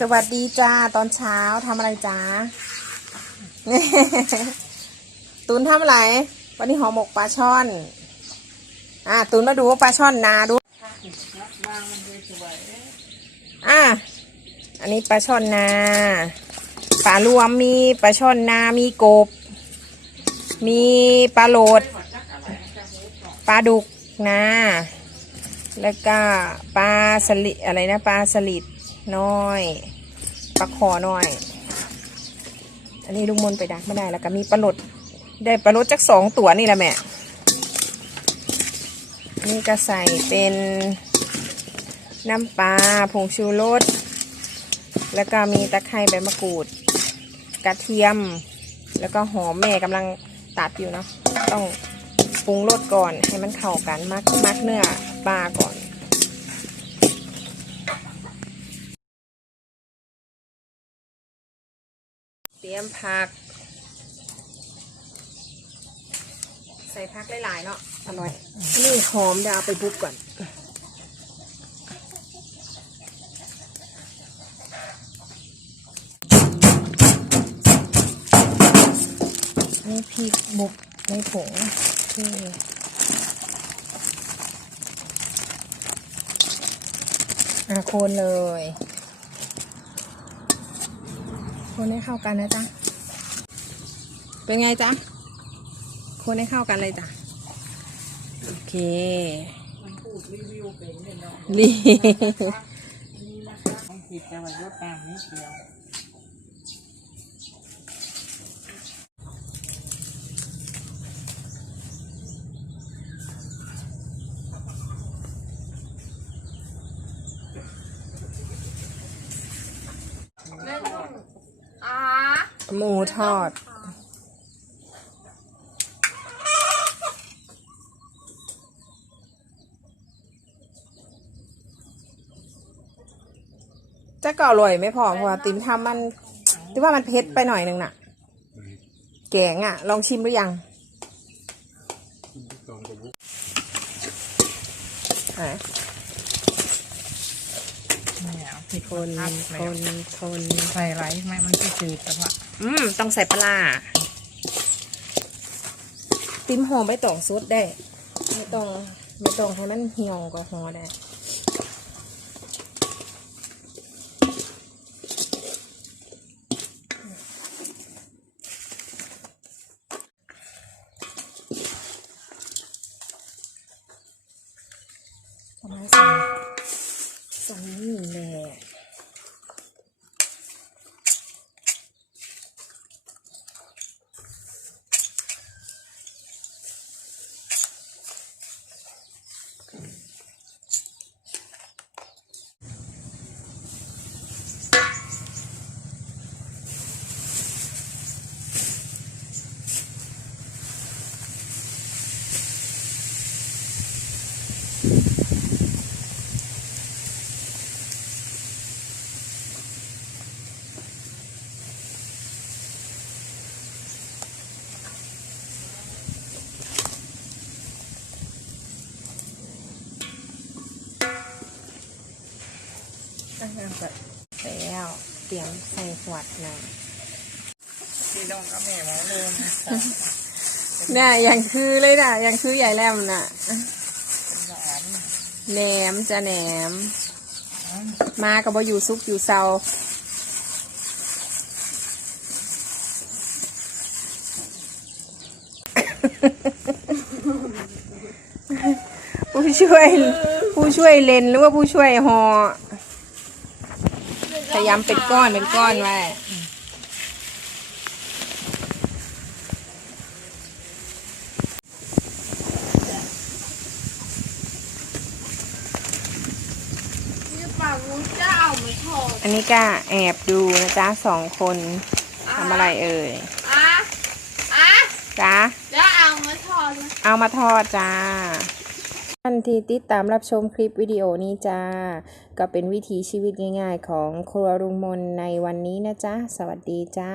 สวัสดีจ้าตอนเช้าทำอะไรจ้าตุนทำอะไรวันนี้ห่อหมกปลาช่อน อ่าตุนมาดูว่าปลาช่อนนาดูอ่าอันนี้ปลาช่อนนาปลารวมมีปลาช่อนนา มีกบ มีปลาโหลด ปลาดุกนา แล้วก็ปลาสลิดอะไรนะปลาสลิด น้อยปลาคอน้อย อันนี้ลุงมนไปดักไม่ได้แล้วก็มีปลาหลดได้ปลาหลดจักสองตัวนี่แหละแม่นี่ก็ใส่เป็นน้ำปลาผงชูรสแล้วก็มีตะไคร้ใบมะกรูด กระเทียม แล้วก็หอมแม่กำลังตัดอยู่เนาะต้องปรุงรสก่อนให้มันเข้ากันมักมักเนื้อปลาก่อน ตรียมผัก ใส่ผักหลายๆเนาะอร่อย นี่หอมเดี๋ยวเอาไปบุบก่อน นี่พริกบุบในผงที่อะโคนเลย คนให้เข้ากันนะจ๊ะ เป็นไงจ๊ะ คนให้เข้ากันเลยจ้ะ โอเคมันพูดรีวิวเป็นเนี่ยเนาะ นี่ นี่นะคะไม่ผิดแต่ว่ายกแป้งนิดเดียว หมูทอด จะก็อร่อยไม่พอเพราะว่าติมทำมันติมว่ามันเผ็ดไปหน่อยหนึ่งน่ะ แกงอะ ลองชิมหรือยังอะ เนี่ยผิดคนอัพคแล้วนคนใส่ไรไหมมันจะจืดแต่ว่าอืม ต้องใส่ปลาร้าติมหอมไม่ต้องซุดได้ ไม่ต้องไม่ต้องให้มันเหี่ยวก็หอได้ ประมาณสอง สอง ตั้งน้ำก่อนแล้วเตรียมใส่ขวดน้พี่น้องก็แม่หมอเลยำเนี่ยอย่างคือเลยน่ะอย่างคือใหญ่แหลมน่ะหวานแหนมจะแหนม มากับบอยู่ซุกอยู่เซาผู้ช่วยผู้ช่วยเลนหรือว่าผู้ช่วยหอพ ยายามเป็นก้อนเป็นก้อนไว้ปากรู้จะเอาไม่ถอดอันนี้ก็แอบดูนะจ๊ะสองคนทำอะไรเอ่ยอะอะจ๊ะแล้วเอาไม่ถอดนะเอามาทอดจ้าท่านที่ติดตามรับชมคลิปวิดีโอนี้จ้า ก็เป็นวิถีชีวิตง่ายๆของครัวรุงมนในวันนี้นะจ๊ะ สวัสดีจ้า